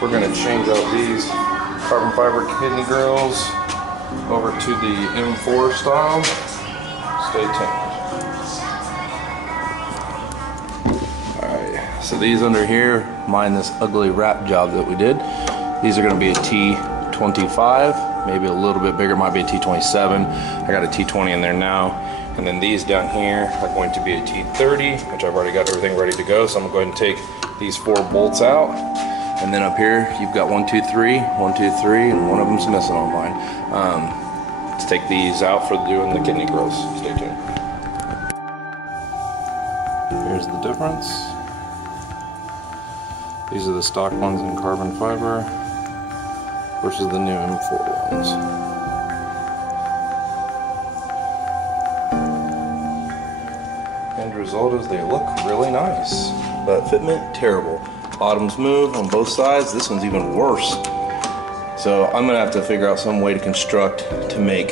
we're going to change out these carbon fiber kidney grills over to the M4 style. Stay tuned. Alright, so these under here, mine this ugly wrap job that we did. These are going to be a T25, maybe a little bit bigger, might be a T27. I got a T20 in there now. And then these down here are going to be a T30, which I've already got everything ready to go. So I'm going to take these 4 bolts out. And then up here, you've got 1, 2, 3, 1, 2, 3, and one of them's missing on mine. Let's take these out for doing the kidney grills. Stay tuned. Here's the difference. These are the stock ones in carbon fiber versus the new M4 ones. End result is they look really nice, but fitment terrible. Bottoms move on both sides. This one's even worse. So I'm gonna have to figure out some way to construct to make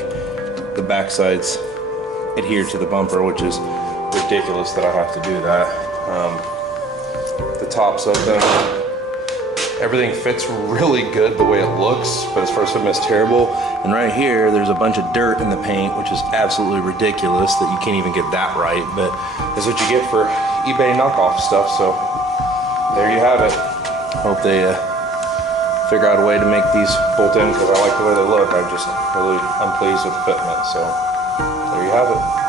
the back sides adhere to the bumper, which is ridiculous that I have to do that. The tops of them, everything fits really good the way it looks, but as far as fitment, it's terrible. And right here, there's a bunch of dirt in the paint, which is absolutely ridiculous that you can't even get that right, but that's what you get for eBay knockoff stuff. So there you have it. Hope they figure out a way to make these bolt in, because I like the way they look. I'm pleased with the fitment. So there you have it.